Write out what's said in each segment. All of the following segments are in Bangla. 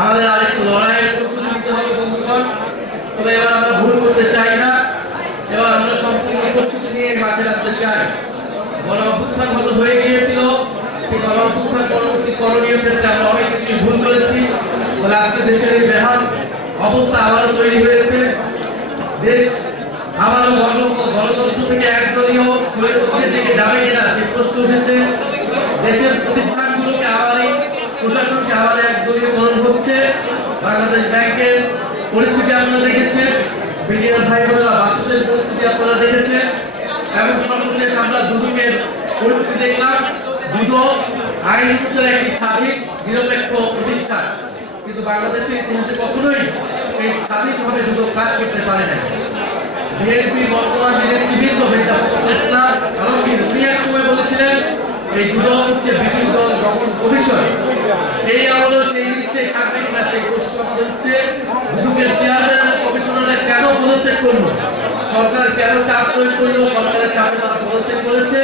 আমাদের আরেকটু লড়াইয়ের প্রস্তুতি নিতে হবে বন্ধুগণ। তবে এবার আমরা ভুল করতে চাই না, এবার আমরা সম্পূর্ণ প্রস্তুতি নিয়ে মাঠে নামতে চাই। গণ অভ্যুত্থান হলো হয়ে গিয়েছিল, সেই গণ অভ্যুত্থান পরবর্তী করণীয় ক্ষেত্রে আমরা অনেক কিছু ভুল করেছি বলে আজকে দেশের এই বেহাল অবস্থা আবারও তৈরি হয়েছে। দেশ আবারও গণতন্ত্র থেকে একদলীয় স্বৈরতন্ত্রের দিকে যাবে কিনা সেই প্রশ্ন উঠেছে। দেশের প্রতিষ্ঠানগুলোকে আবারই প্রশাসনকে আবার একদলীয়করণ হচ্ছে। বাংলাদেশ ব্যাংকের পরিস্থিতি আপনারা দেখেছেন, বিডিআর ভাই বোনেরা বাসের পরিস্থিতি আপনারা দেখেছেন, এবং সর্বশেষ আমরা দুদকের পরিস্থিতি দেখলাম। দুদক আইন অনুসারে একটি স্বাধীন নিরপেক্ষ প্রতিষ্ঠান, কিন্তু বাংলাদেশের ইতিহাসে কখনোই সেই স্বাধীনভাবে দুদক কাজ করতে পারে না। বিএনপি বর্তমান নেতৃবৃন্দ উনি এক সময় বলেছিলেন এই দুদক হচ্ছে বিরোধী দল দমন কমিশন। এই আমলে সেই জিনিসটাই থাকবে কিনা সেই প্রশ্ন আমাদের হচ্ছে। দুদকের চেয়ারম্যান কমিশনাররা কেন পদত্যাগ করলো, সরকার কেন চাপ প্রয়োগ করলো, সরকারের চাপে তারা পদত্যাগ করেছে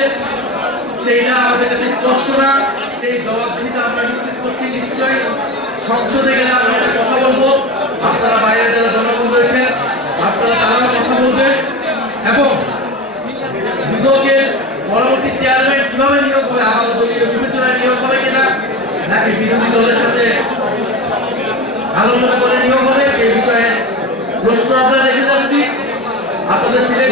সেইটা আমাদের কাছে স্পষ্ট না। সেই জবাবদিহিতা আমরা নিশ্চিত করছি নিশ্চয়ই সংসদে গেলে আমরা এটা কথা বলবো। আপনারা বাইরে যারা জনগণ রয়েছেন আপনারা তারা কথা বলবেন, এবং দুদকের পরবর্তী চেয়ারম্যান কিভাবে নিয়োগ হবে, আমাদের দলীয় বিবেচনায় নিয়োগ হবে কিনা নাকি বিরোধী দলের সাথে আলোচনা করে নিয়োগ হবে সেই বিষয়ে প্রশ্ন আমরা রেখে যাচ্ছি। আপনাদের সিলেট